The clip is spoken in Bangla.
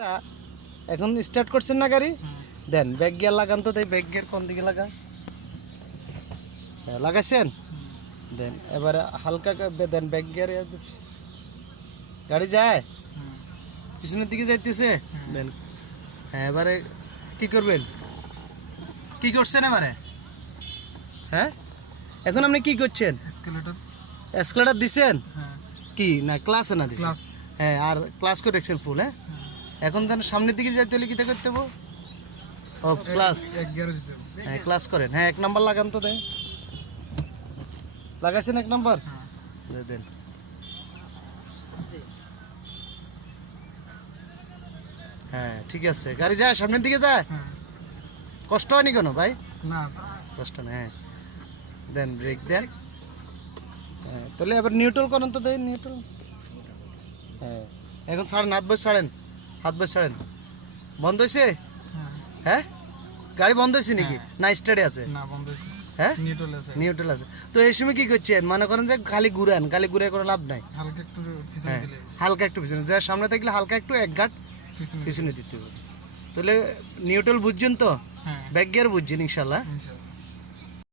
টা এখন স্টার্ট করছেন না গাড়ি? দেন ব্যাক গিয়ার লাগান তো, তাই ব্যাক গিয়ার কোন দিকে লাগা? হ্যাঁ লাগাইছেন। দেন এবারে হালকা দেন ব্যাক গিয়ার। গাড়ি যায় পিছনের দিকে যাইতেছে। দেন হ্যাঁ এবারে কি করবেন? কি করছেন এবারে? হ্যাঁ এখন আপনি কি করছেন? এসকেলেটর দিছেন কি না ক্লাসে না দিছেন? হ্যাঁ আর ক্লাস করে রাখছেন ফুল। হ্যাঁ এখন যেন সামনের দিকে যাইতে হলে কিটা করতে হবে? ও ক্লাস, হ্যাঁ ক্লাস করেন। হ্যাঁ এক নাম্বার লাগান তো। দেন লাগাইছেন এক নাম্বার? দেন হ্যাঁ ঠিক আছে। গাড়ি যায় সামনের দিকে যায়? কষ্ট হয়নি কেন ভাই? না কষ্ট না। হ্যাঁ দেন ব্রেক দেন। হ্যাঁ তাহলে এবার নিউট্রাল করেন তো। দেন নিউট্রাল। হ্যাঁ এখন ছাড়েন, হাত বসে ছাড়েন, হাত বসে ছাড়েন। বন্ধ হয়েছে? হ্যাঁ গাড়ি বন্ধ হয়েছে নাকি না স্টার্টে আছে? না বন্ধ হয়েছে। হ্যাঁ নিউট্রাল আছে, নিউট্রাল আছে। তো এই সময় কি করছেন? মনে করেন যে খালি ঘুরান, খালি ঘুরে করে লাভ নাই। হালকা একটু পিছনে হ্যাঁ দিলে হালকা একটু পিছনে, যা সামনে থাকলে হালকা একটু এক ঘাট পিছনে পিছনে দিতে হবে। তাহলে নিউট্রাল বুঝছেন তো? হ্যাঁ ব্যাক গিয়ার বুঝছেন ইনশাল্লাহ? ইনশাআল্লাহ।